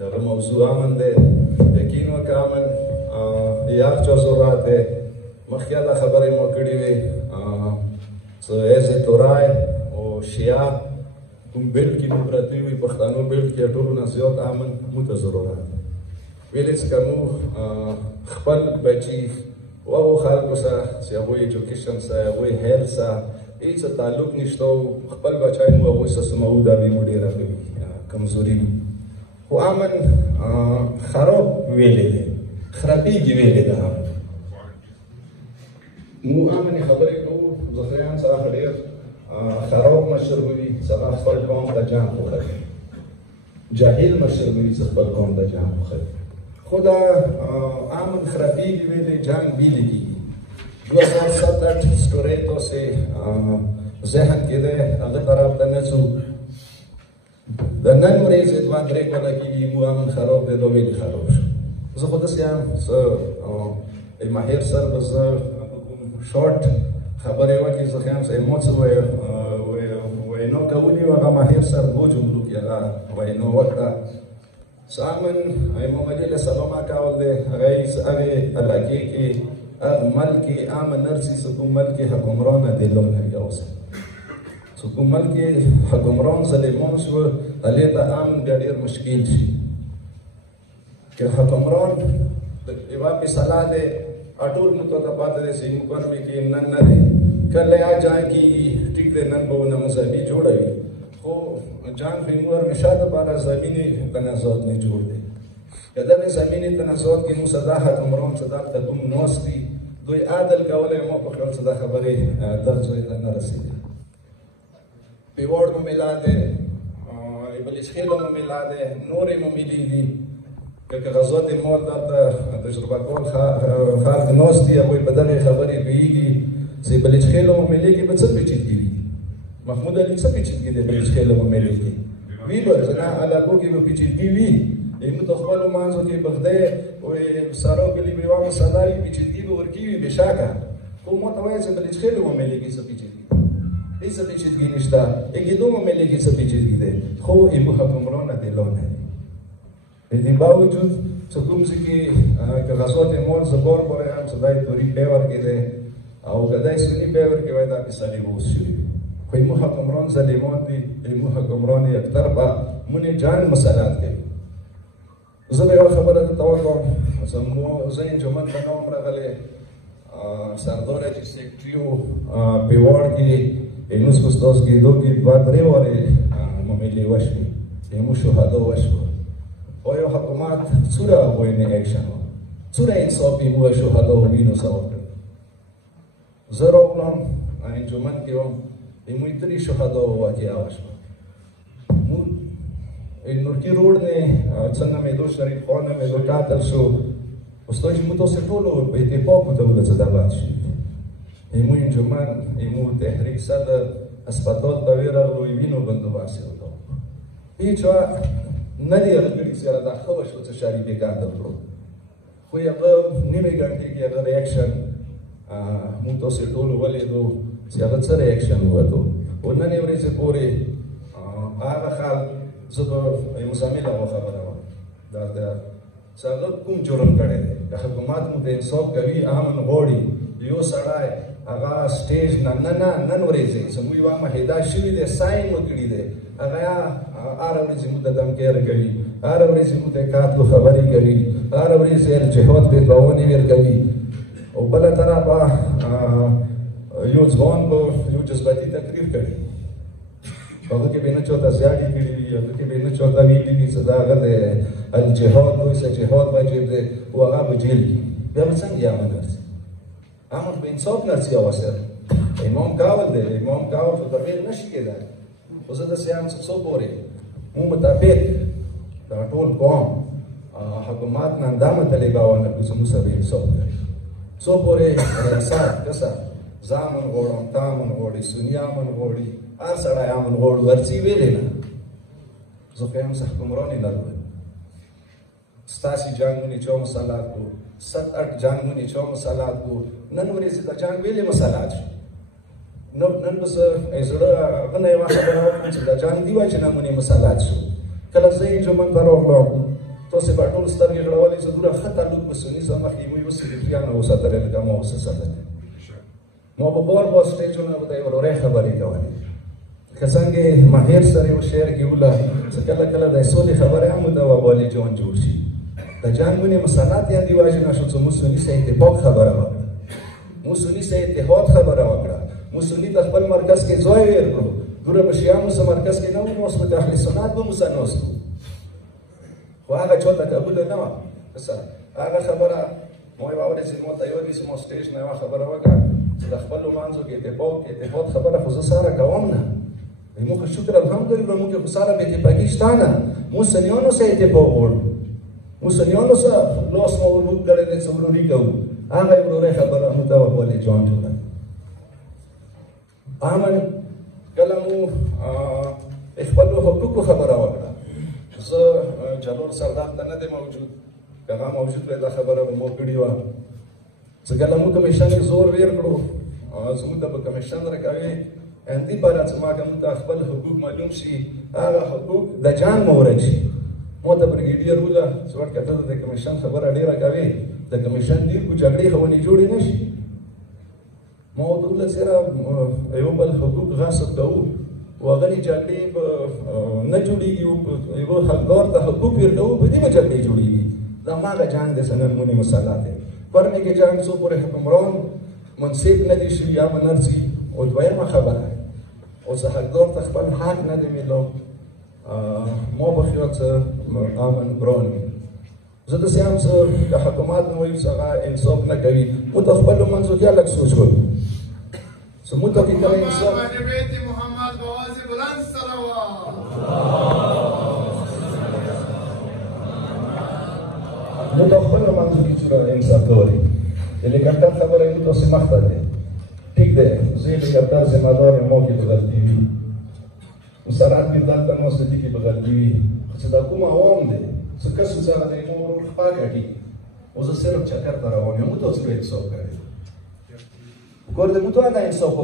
دغه موضوع امن دی یقین وکړه امن یار جزورات دی مخکې دا خبرې مو کړې وې څه ایز تورای او شیا کوم بیل کې مو پرتې وي پښتانو بیل کې ټولو نه زیات امن مو ته ضرورت ویلې چې کوم خپل بچي او خلکو سره چې هغوی ایجوکیشن سره هغوی هیلث سره هېڅ تعلق نشته او خپل بچی مو هغوی سره سمعوداوي مو ډېره ښه وي کمزوري وي خو امن خراب ویلې دی خرابېږي ویلې ده مو امنې خبرې کوو زخریان سره ډېر خراب مشر وي سره خپل قوم ته جان خوښوي جاهل مشر وي چې خپل قوم ته جان خوښوي خو دا امن خرابېږي ویلې جنګ بیلې کېږي 2007 سټورۍ تاسې ذهن کې دی هغه طرف ته نه ځو د نن ورځې 2-3 کاله کېږي مو امن خراب دی دا ولې خراب شو زه خو داسې یم زه ماهر سر به زه شارټ خبرې وکړي زه ښیم چې ما څه وینا کولي وو هغه ماهر سر 2 جملو کې هغه وینا وکړه سامن امام علی علیه السلام کول دی هغه علاقې کې ملک امن نرسي سکو ملک حکمران دلون هیاوسه سکو ملک حکمران ظالمان شو علی ته امن ډېر مشکل شي که حکمران یوه مثاله دی اټول متطابقات دی چې موږ کې نن نه دی کله یا جان کېږي ټیک دی نن به ونه مذهبي جوړوي خو جان پیمور مشاهده بارا زمینی تنازعات نه جوړ دی کله نه زمینی تنازعات کې مصدا حکمران صدا تکم نوستی دوی عادل کولای مو په خپل صدا خبرې درځوي نه رسیدي پیوړ مو ملاده بلش خیلو مو ملاده نورې مو مليږي که غزوات مول د تجربه کول خلک نوستی هغه بدلې خبرې ویږي چې بلش خیلو مو مليږي په څه پیچیدګي محمود علی څه پیچیدګي دی بلش خیلو مو مليږي وی به زنا علاقو کې به پیچیدګي وي ایمو د خپل مانځو کې بغده او سارو کلی بیوا مسالای پیچیدګي به ورکیږي بشاکه خو مو ته وایي چې بلش خیلو مو مليږي څه پیچیدګي هیڅ پیچیدګي نشته یګي دوه مو مليږي څه پیچیدګي دی خو ایمو حکمران دی لونه دې باوجود چې کوم څه کې غزوات مول زبور پورې هم صدای توري پیور کې ده او کدای سنی پیور کې وای دا مثالي وو شي خو مو حکمران ظالمان دي مو حکمران اکثر با مونږ جان مسالات کوي زه به یو خبره ته وکړم زه انجمن ته نوم راغلی سردار چې سیکټریو پیوړ کې اینوس کوستاس کې دوه کې 2-3 واره مملي وشو مو شهدا وشو او یو حکومت څوره ویني اکشن څوره انصافي مو شهدا وینو ساوت زه راغلم انجمن کې وم مو ترې شهدا واقعا وشو نورکی روډ نه څنګه مې دوه شریف خان مې دوه قاتل شو استاد مو تاسو ټول په اتفاق ته ولڅ دا واشي مو انجمن مو تحریک صدر هسپتال ته ورغلو وینو بندوبست وکړو هیڅ نه دی هغه سره دا خو شو چې شریف قاتل کړو خو هغه نیمه غنټه کې هغه ریاکشن مو تاسو ټول ولیدو چې هغه څه ریاکشن وکړو ونن ورځې پورې هغه خلک زه به مزامل هغه خبره وم دا چې هغه کوم جرم کړی دی د حکومت مو ته انصاف کوي امن غواړي یو سړی هغه سټیج نن ورځې چې موږ یوه معاهده شوي دی ساین مو کړي دی هغه هره ورځ موږ ته دمکیر کوي هره ورځ موږ ته قاتلو خبرې کوي هره ورځ الجهاد بېداونې ورکوي او بله طرفه یو ځوان به یو جذباتي تقریر کوي هغه کې به نه چاته زیاړې کړي وي هغه کې به نه چاته ویلي وي چې دا هغه د الجهاد وایي چې جهاد واجب دی او هغه به جیل کړي بیا به څنګه امن نرسي امن به انصاف نرسي هغه سره امام کاول دی امام کاول خو تغیر نشي کېدای خو زه داسې یم چې څو پورې مو متفق دا ټول قوم حکومت نن دا مطالبه ونه کړو چې موږ سره انصاف کوي څو پورې ریاست کسه زه امن غواړم تا امن غواړي سني امن غواړي هر سړی امن غواړو ورځي ویلې نه زه خو یم چې حکمران یې لرو ستاسې جنګونه چا مسلط کړو 7-8 جنګونه چا مسلط کړو نن ورځې د جنګ ویلې مسلط شو نن به زه زړه هغه نه یوه خبره وکړم چې د جنګ دي وایي چې نمونې مسلط شو کله زه انجمن ته راغلم تاسې به ټول سترګې غړولې زه دومره ښه تعلق به سني زما خیمې به سلفیانو وساتلې لکه ما اوس ساتلې ما به بار بار سټیجونه به د یو ورورۍ خبرې کولې که څنګه ماهر سره یو شعر کې وله چې کله کله د سولې خبرې هم د وبالي جان جوړ شي د جنګونې مسلط یادې واجنه شو چې موږ سني سه اتفاق خبره وکړه موږ سني سه اتحاد خبره وکړه موږ سني د خپل مرکز کې ځای ورکړو دوره به شیعه سه مرکز کې نه وو اوس به د اهل سنت به موږ ناستو خو هغه چاته قبول نه وه هغه خبره ما یوه ورځ ما ته یوه داسې ما سټیج نه یوه خبره وکړه چې د خپلو منځو کې اتحاد خبره خو زه سره کوم نه موږ شکر الحمدلله موږ خو سره بې اتفاقي شته نه موږ سنیانو سره اتفاق غواړو موږ سنیانو سره لاس ما ور وکړی دی څه وروري کوو هغه یې ورورۍ خبره موږ ته وبالې جان جوړه امن کله مو خپلو حقوقو خبره وکړه زه جلال سردار ته نه دی موجود که هغه موجود وی دا خبره به مو کړې وه چې کله موږ کمیشن کې زور ویر کړو زموږ ته به کمیشن راکوي اندی پاره چې ما که موږ ته خپل حقوق معلوم شي هغه حقوق د جان مورد شي ما ته بریګیډیر وله چې ورکه ته د کمیشن خبره ډېره کوې د کمیشن ډېر کو جګړې خونې جوړې نه شي ما ورته وویل سره یو بل حقوق غصب کوو وغلي جګړې نه جوړېږي یو حقدار ته حقوق ورکوو په دې به جګړې جوړېږي دا هماغه جنګ دی سنن مونې مسله دی فرمې کې جنګ څو پورې حکمران منصب نه دی شوي یا به نرسي او دویمه خبره اوس حقدار ته خپل حق نه دی میلاو ما به خیال څه امن ګران وي زه داسې هم څه که حکومت مو وایي چې هغه انصاف نه کوي موږ ته خپلو منځو کې الګ سوچ کوو چې موږ ته کې کله انصاف موږ ته خپلو منځو کې څومره انصاف کولی هلیکاپټر خبره یې موږ تاسې مخته دی ٹھیک دی زه هلیکاپټر ذمه دار یم ما کې به غلطي وي مسرعت کې دلته ناست دي کې به غلطي وي چې دا کوم عوام دی څه کس سره دی ما ورور خپا کړي او زه صرف چکر ته روان یم موږ ته څومره انصاف کوي ګوره موږ ته دا انصاف